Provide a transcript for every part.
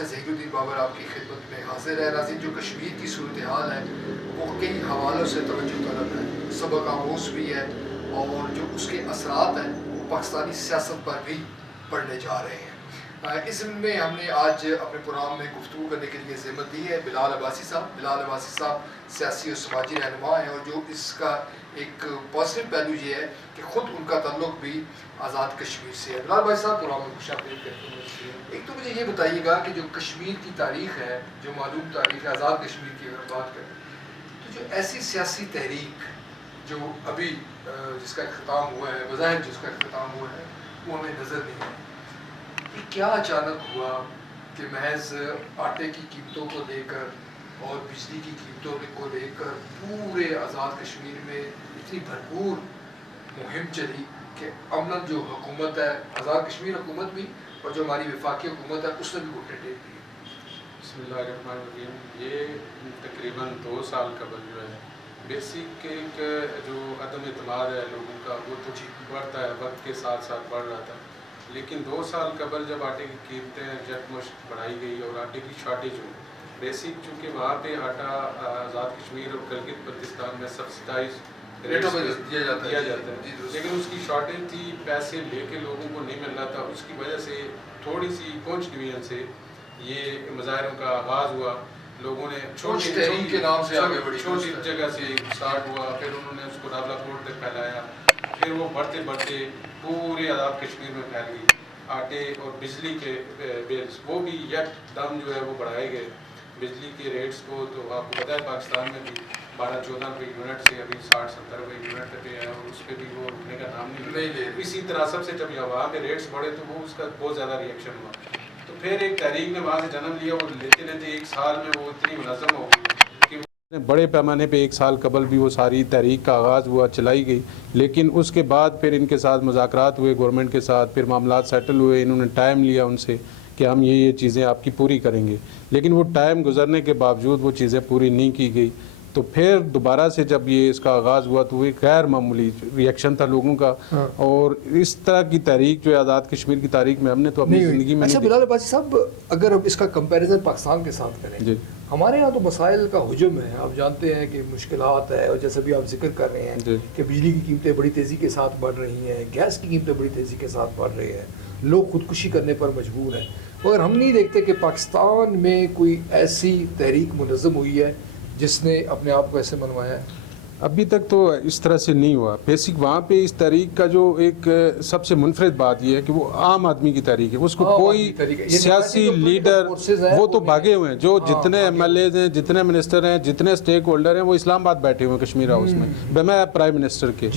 سے ظہیر الدین بابر آپ کی خدمت میں حاضر ہے۔ ناظرین، جو کشمیر کی صورتحال ہے وہ کئی حوالوں سے توجہ طلب ہے، سبق آموز بھی ہے، اور جو اس کے اثرات ہیں وہ پاکستانی سیاست پر بھی پڑنے جا رہے ہیں۔ اس ضمن میں ہم نے آج اپنے پروگرام میں گفتگو کرنے کے لیے ذمت دی ہے بلال عباسی صاحب سیاسی اور سماجی رہنما ہیں، اور جو اس کا ایک پازیٹیو پہلو یہ ہے کہ خود ان کا تعلق بھی آزاد کشمیر سے ہے۔ بلال بھائی صاحب، پروگرام میں خوش آمدید کرتے ہیں۔ ایک تو مجھے یہ بتائیے گا کہ جو کشمیر کی تاریخ ہے، جو معلوم تاریخ ہے آزاد کشمیر کی اگر بات کریں تو جو ایسی سیاسی تحریک جو ابھی جس کا اختتام ہوا ہے، بظاہر جس کا اختتام ہوا ہے، وہ ہمیں نظر نہیں آئی۔ یہ کیا اچانک ہوا کہ محض آٹے کی قیمتوں کو لے کر اور بجلی کی قیمتوں کو لے کر پورے آزاد کشمیر میں اتنی بھرپور مہم چلی کہ عملاً جو حکومت ہے، آزاد کشمیر حکومت بھی، اور جو ہماری وفاقی حکومت ہے اس نے بھی گھٹنے ٹیک دیے؟ بسم اللہ الرحمن الرحیم۔ یہ تقریباً 2 سال قبل جو ہے بیسک ایک جو عدم اعتماد ہے لوگوں کا وہ تو بڑھتا ہے، وقت کے ساتھ ساتھ بڑھ رہا تھا، لیکن 2 سال قبل جب آٹے کی قیمتیں جٹمشت بڑھائی گئی اور آٹے کی شارٹیج ہوئی، بیسک چونکہ وہاں پہ آٹا آزاد کشمیر اور گلگت بلتستان میں سبسڈائز ریٹوں پہ دیا جاتا ہے، لیکن اس کی شارٹیج تھی، پیسے لے کے لوگوں کو نہیں مل رہا تھا، اس کی وجہ سے تھوڑی سی پونچھ ڈویژن سے یہ مظاہروں کا آغاز ہوا۔ لوگوں نے چھوٹی جگہ سے اسٹارٹ ہوا، پھر انہوں نے اس کو راولا کوٹ تک پھیلایا، پھر وہ بڑھتے بڑھتے پورے آزاد کشمیر میں پھیل گئی۔ آٹے اور بجلی کے بلز وہ بھی یک دم جو ہے وہ بڑھائے گئے، بجلی کے ریٹس کو تو آپ کو پتہ ہے پاکستان میں بھی 12-14 روپے یونٹ سے ابھی 60-70 روپے یونٹ پہ ہے، اور اس پہ بھی وہ رکنے کا نام نہیں لے۔ اسی طرح سب سے جب وہاں پہ ریٹس بڑھے تو وہ اس کا بہت زیادہ ریئیکشن ہوا، تو پھر ایک تحریک نے وہاں سے جنم لیا، اور لیتے لیتے 1 سال میں وہ اتنی منظم ہو گئی کہ بڑے پیمانے پہ 1 سال قبل بھی وہ ساری تحریک کا آغاز ہوا، چلائی گئی، لیکن اس کے بعد پھر ان کے ساتھ مذاکرات ہوئے گورنمنٹ کے ساتھ، پھر معاملات سیٹل ہوئے، انہوں نے ٹائم لیا ان سے کہ ہم یہ چیزیں آپ کی پوری کریں گے، لیکن وہ ٹائم گزرنے کے باوجود وہ چیزیں پوری نہیں کی گئی۔ تو پھر دوبارہ سے جب یہ اس کا آغاز ہوا تو ایک غیر معمولی ریئیکشن تھا لوگوں کا، اور اس طرح کی تحریک جو ہے آزاد کشمیر کی تاریخ میں ہم نے تو اپنی زندگی میں اچھا بلال عباسی صاحب، اگر اب اس کا کمپیریزن پاکستان کے ساتھ کریں، جی، ہمارے یہاں تو مسائل کا ہجوم ہے، آپ جانتے ہیں کہ مشکلات ہے، اور جیسے بھی آپ ذکر کر رہے ہیں کہ بجلی کی قیمتیں بڑی تیزی کے ساتھ بڑھ رہی ہیں، گیس کی قیمتیں بڑی تیزی کے ساتھ بڑھ رہی ہیں، لوگ خودکشی کرنے پر مجبور ہیں، مگر ہم نہیں دیکھتے کہ پاکستان میں کوئی ایسی تحریک منظم ہوئی ہے جس نے اپنے آپ کو ایسے منوایا ہے۔ ابھی تک تو اس طرح سے نہیں ہوا۔ بیسک وہاں پہ اس تحریک کا جو ایک سب سے منفرد بات یہ ہے کہ وہ عام آدمی کی تحریک ہے، اس کو کوئی سیاسی لیڈر وہ تو بھاگے ہوئے ہیں، جو جتنے ایم ایل ایز ہیں، جتنے منسٹر ہیں، جتنے اسٹیک ہولڈر ہیں، وہ اسلام آباد بیٹھے ہوئے ہیں کشمیر ہاؤس میں بغیر پرائم منسٹر کے،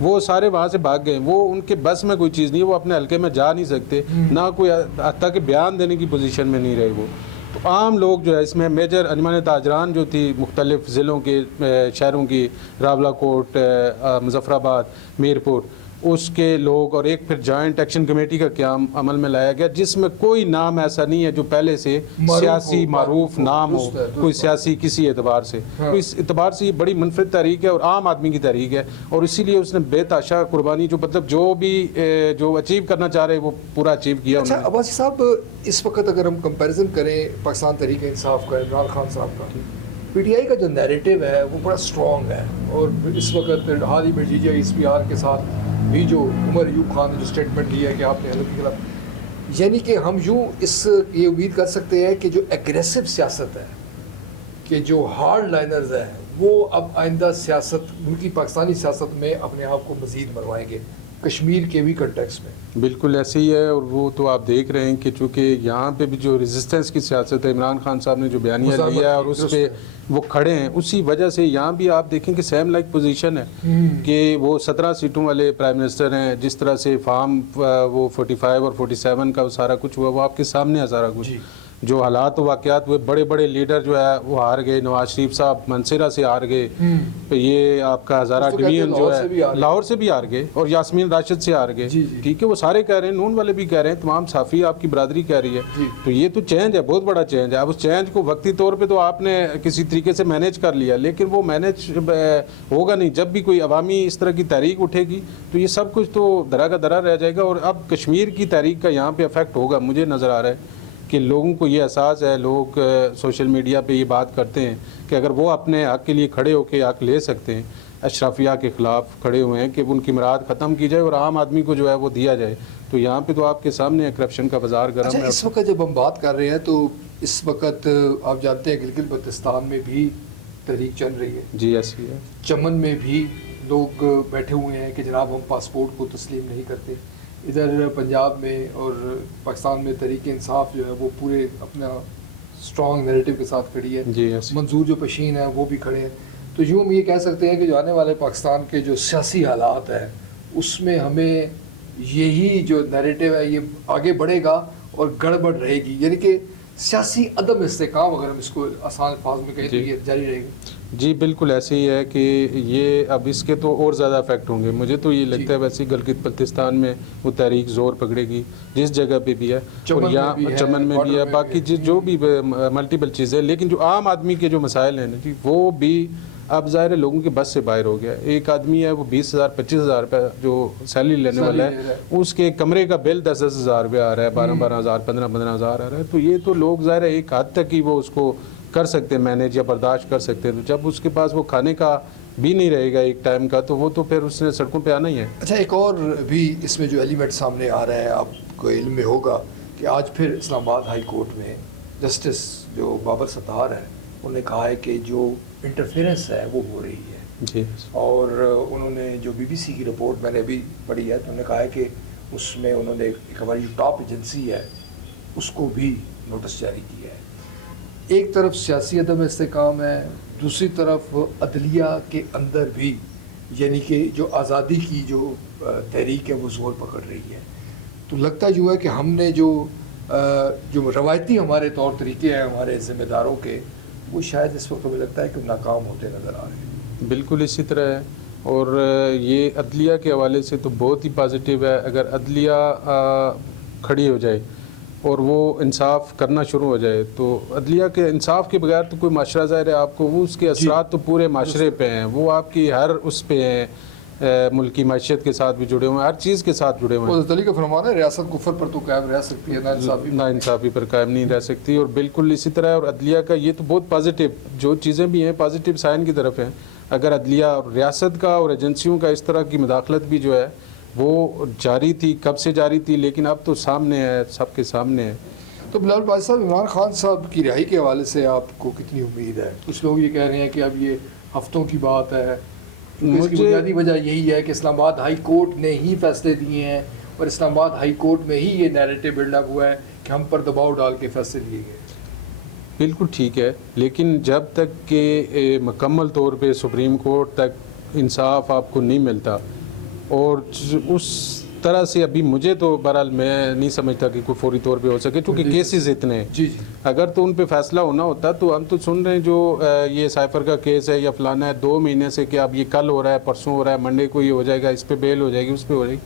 وہ سارے وہاں سے بھاگ گئے، وہ ان کے بس میں کوئی چیز نہیں ہے، وہ اپنے حلقے میں جا نہیں سکتے، نہ کوئی حتیٰ کہ بیان دینے کی پوزیشن میں نہیں رہے وہ۔ تو عام لوگ جو ہے اس میں میجر انجمن تاجران جو تھی مختلف ضلعوں کے شہروں کی، راولا کوٹ، مظفر آباد، میرپور، اس کے لوگ، اور ایک پھر جوائنٹ ایکشن کمیٹی کا قیام عمل میں لایا گیا، جس میں کوئی نام ایسا نہیں ہے جو پہلے سے سیاسی معروف نام ہو، کوئی سیاسی کسی اعتبار سے، تو اس اعتبار سے یہ بڑی منفرد تحریک ہے اور عام آدمی کی تحریک ہے، اور اسی لیے اس نے بے تحاشا قربانی جو مطلب جو بھی جو اچیو کرنا چاہ رہے وہ پورا اچیو کیا۔ اچھا عباسی صاحب، اس وقت اگر ہم کمپیریزن کریں پاکستان تحریک انصاف کا، عمران خان صاحب کا، پی ٹی آئی کا جو نیریٹو ہے وہ بڑا اسٹرانگ ہے، اور اس وقت حال ہی میں جی جے ایس پی آر کے ساتھ بھی جو عمر ایوب خان نے جو اسٹیٹمنٹ دی ہے کہ آپ نے حلف کے خلاف، یعنی کہ ہم یوں یہ امید کر سکتے ہیں کہ جو ایگریسو سیاست ہے، کہ جو ہارڈ لائنرز ہیں، وہ اب آئندہ سیاست ان کی پاکستانی سیاست میں اپنے آپ کو مزید منوائیں گے کشمیر کے بھی کنٹیکس میں۔ بالکل ایسے ہی ہے، اور وہ تو آپ دیکھ رہے ہیں کہ چونکہ یہاں پہ بھی جو ریزسٹنس کی سیاست ہے، عمران خان صاحب نے جو بیانیہ لیا ہے اور اس پہ وہ کھڑے ہیں، اسی وجہ سے یہاں بھی آپ دیکھیں کہ سیم لائک پوزیشن ہے کہ وہ 17 سیٹوں والے پرائم منسٹر ہیں، جس طرح سے فارم وہ 45 اور 47 کا سارا کچھ ہوا وہ آپ کے سامنے ہے سارا کچھ، جو حالات و واقعات ہوئے، بڑے بڑے لیڈر جو ہے وہ ہار گئے، نواز شریف صاحب منصیرہ سے ہار گئے، یہ آپ کا ہزارہ ڈویژن جو ہے لاہور سے بھی ہار گئے، اور یاسمین راشد سے ہار گئے، ٹھیک ہے، وہ سارے کہہ رہے ہیں، نون والے بھی کہہ رہے ہیں، تمام صافی آپ کی برادری کہہ رہی ہے، تو یہ تو چینج ہے، بہت بڑا چینج ہے۔ اب اس چینج کو وقتی طور پہ تو آپ نے کسی طریقے سے مینیج کر لیا، لیکن وہ مینیج ہوگا نہیں، جب بھی کوئی عوامی اس طرح کی تحریک اٹھے گی تو یہ سب کچھ تو درا کا درا رہ جائے گا، اور اب کشمیر کی تحریک کا یہاں پہ افیکٹ ہوگا، مجھے نظر آ رہا ہے کہ لوگوں کو یہ احساس ہے، لوگ سوشل میڈیا پہ یہ بات کرتے ہیں کہ اگر وہ اپنے حق کے لیے کھڑے ہو کے حق لے سکتے ہیں، اشرافیہ کے خلاف کھڑے ہوئے ہیں کہ ان کی مراد ختم کی جائے اور عام آدمی کو جو ہے وہ دیا جائے، تو یہاں پہ تو آپ کے سامنے کرپشن کا بازار گرم ہے۔ اس وقت جب ہم بات کر رہے ہیں تو اس وقت آپ جانتے ہیں گلگت بلتستان میں بھی تحریک چل رہی ہے، جی ایسی ہے، چمن میں بھی لوگ بیٹھے ہوئے ہیں کہ جناب ہم پاسپورٹ کو تسلیم نہیں کرتے، ادھر پنجاب میں اور پاکستان میں تحریک انصاف جو ہے وہ پورے اپنا اسٹرانگ نیریٹو کے ساتھ کھڑی ہے، جی ایسی منظور جو پشین ہے وہ بھی کھڑے ہیں۔ تو یوں ہم یہ کہہ سکتے ہیں کہ جو آنے والے پاکستان کے جو سیاسی حالات ہیں اس میں ہمیں یہی جو نیریٹو ہے یہ آگے بڑھے گا اور گڑبڑ رہے گی، یعنی کہ سیاسی عدم استحکام اگر ہم اس کو آسان الفاظ میں کہیں تو یہ جاری رہے گی۔ جی بالکل ایسے ہی ہے کہ یہ اب اس کے تو اور زیادہ افیکٹ ہوں گے، مجھے تو یہ لگتا ہے ویسے گلگت بلتستان میں وہ تحریک زور پکڑے گی جس جگہ پہ بھی ہے، اور یہاں چمن میں بھی ہے، باقی جو بھی ملٹیپل چیزیں، لیکن جو عام آدمی کے جو مسائل ہیں نا جی وہ بھی اب ظاہر ہے لوگوں کے بس سے باہر ہو گیا۔ ایک آدمی ہے وہ 20,000 25,000 روپے جو سیلری لینے والا ہے، اس کے کمرے کا بل 10,000 روپے آ رہا ہے، 12,000 15,000 آ رہا ہے، تو یہ تو لوگ ظاہر ہے ایک حد تک ہی وہ اس کو کر سکتے ہیں مینیج یا برداشت کر سکتے ہیں، تو جب اس کے پاس وہ کھانے کا بھی نہیں رہے گا ایک ٹائم کا تو وہ تو پھر اس نے سڑکوں پہ آنا ہی ہے۔ اچھا ایک اور بھی اس میں جو ایلیمنٹ سامنے آ رہا ہے، آپ کو علم میں ہوگا کہ آج پھر اسلام آباد ہائی کورٹ میں جسٹس جو بابر ستار ہے انہوں نے کہا ہے کہ جو انٹرفیئرنس ہے وہ ہو رہی ہے جی، اور انہوں نے جو بی بی سی کی رپورٹ میں نے ابھی پڑھی ہے تو انہوں نے کہا ہے کہ اس میں انہوں نے ایک ہماری جو ٹاپ ایجنسی ہے اس کو بھی نوٹس جاری کیا ہے۔ ایک طرف سیاسی عدم استحکام ہے، دوسری طرف عدلیہ کے اندر بھی یعنی کہ جو آزادی کی جو تحریک ہے وہ زور پکڑ رہی ہے، تو لگتا جو ہے کہ ہم نے جو روایتی ہمارے طور طریقے ہیں ہمارے ذمہ داروں کے وہ شاید اس وقت ہمیں لگتا ہے کہ ناکام ہوتے نظر آ رہے ہیں۔ بالکل اسی طرح ہے، اور یہ عدلیہ کے حوالے سے تو بہت ہی پازیٹیو ہے، اگر عدلیہ کھڑی ہو جائے اور وہ انصاف کرنا شروع ہو جائے تو عدلیہ کے انصاف کے بغیر تو کوئی معاشرہ ظاہر ہے آپ کو وہ اس کے اثرات تو پورے معاشرے پہ ہیں، وہ آپ کی ہر اس پہ ہیں، ملکی معیشت کے ساتھ بھی جڑے ہوئے ہیں، ہر چیز کے ساتھ جڑے ہوئے ہیں۔ حضرت علی کا فرمان ہے ریاست کفر پر تو قائم رہ سکتی ہے، نا انصافی پر قائم نہیں رہ سکتی، اور بالکل اسی طرح اور عدلیہ کا یہ تو بہت پازیٹیو جو چیزیں بھی ہیں پازیٹیو سائن کی طرف ہیں۔ اگر عدلیہ اور ریاست کا اور ایجنسیوں کا اس طرح کی مداخلت بھی جو ہے وہ جاری تھی، کب سے جاری تھی، لیکن اب تو سامنے ہے، سب کے سامنے ہے۔ تو بلال بھائی صاحب عمران خان صاحب کی رہائی کے حوالے سے آپ کو کتنی امید ہے؟ کچھ لوگ یہ کہہ رہے ہیں کہ اب یہ ہفتوں کی بات ہے، اس کی بنیادی وجہ یہی ہے کہ اسلام آباد ہائی کورٹ نے ہی فیصلے دیے ہیں اور اسلام آباد ہائی کورٹ میں ہی یہ نیریٹو بلڈ اپ ہوا ہے کہ ہم پر دباؤ ڈال کے فیصلے لیے گئے۔ بالکل ٹھیک ہے، لیکن جب تک کہ مکمل طور پہ سپریم کورٹ تک انصاف آپ کو نہیں ملتا اور اس طرح سے ابھی مجھے تو بہرحال میں نہیں سمجھتا کہ کوئی فوری طور پہ ہو سکے کیونکہ کیسز اتنے ہیں، اگر تو ان پہ فیصلہ ہونا ہوتا تو ہم تو سن رہے ہیں جو یہ سائفر کا کیس ہے یا فلانا ہے 2 مہینے سے کہ اب یہ کل ہو رہا ہے، پرسوں ہو رہا ہے، منڈے کو یہ ہو جائے گا، اس پہ بیل ہو جائے گی، اس پہ ہو جائے گی،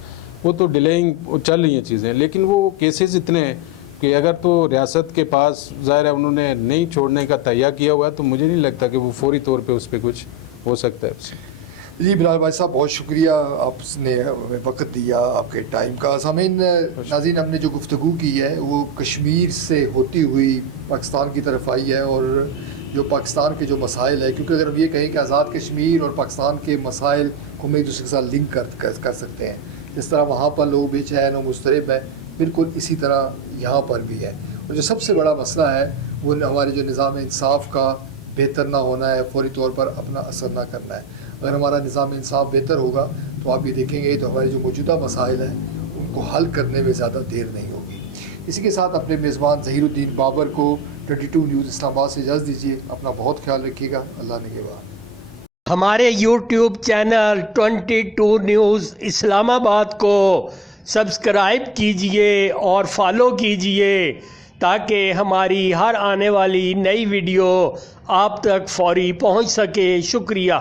وہ تو ڈیلیئنگ چل رہی ہیں چیزیں، لیکن وہ کیسز اتنے ہیں کہ اگر تو ریاست کے پاس ظاہر ہے انہوں نے نہیں چھوڑنے کا تہیہ کیا ہوا ہے تو مجھے نہیں لگتا کہ وہ فوری طور پہ اس پہ کچھ ہو سکتا ہے اس سے۔ جی بلال بھائی صاحب بہت شکریہ، آپ نے ہمیں وقت دیا آپ کے ٹائم کا۔ سامعین ناظرین ہم نے جو گفتگو کی ہے وہ کشمیر سے ہوتی ہوئی پاکستان کی طرف آئی ہے اور جو پاکستان کے جو مسائل ہے، کیونکہ اگر ہم یہ کہیں کہ آزاد کشمیر اور پاکستان کے مسائل کو ہم ایک دوسرے کے ساتھ لنک کر سکتے ہیں، جس طرح وہاں پر لوگ بے چین و مضطرب ہیں بالکل اسی طرح یہاں پر بھی ہے، اور جو سب سے بڑا مسئلہ ہے وہ ہمارے جو نظام انصاف کا بہتر نہ ہونا ہے، فوری طور پر اپنا اثر نہ کرنا ہے۔ اگر ہمارا نظام انصاف بہتر ہوگا تو آپ یہ دیکھیں گے تو ہمارے جو موجودہ مسائل ہیں ان کو حل کرنے میں زیادہ دیر نہیں ہوگی۔ اسی کے ساتھ اپنے میزبان ظہیر الدین بابر کو 22 نیوز اسلام آباد سے اجازت دیجیے، اپنا بہت خیال رکھیے گا، اللہ نگہبان۔ ہمارے یوٹیوب چینل 22 نیوز اسلام آباد کو سبسکرائب کیجئے اور فالو کیجئے تاکہ ہماری ہر آنے والی نئی ویڈیو آپ تک فوری پہنچ سکے۔ شکریہ۔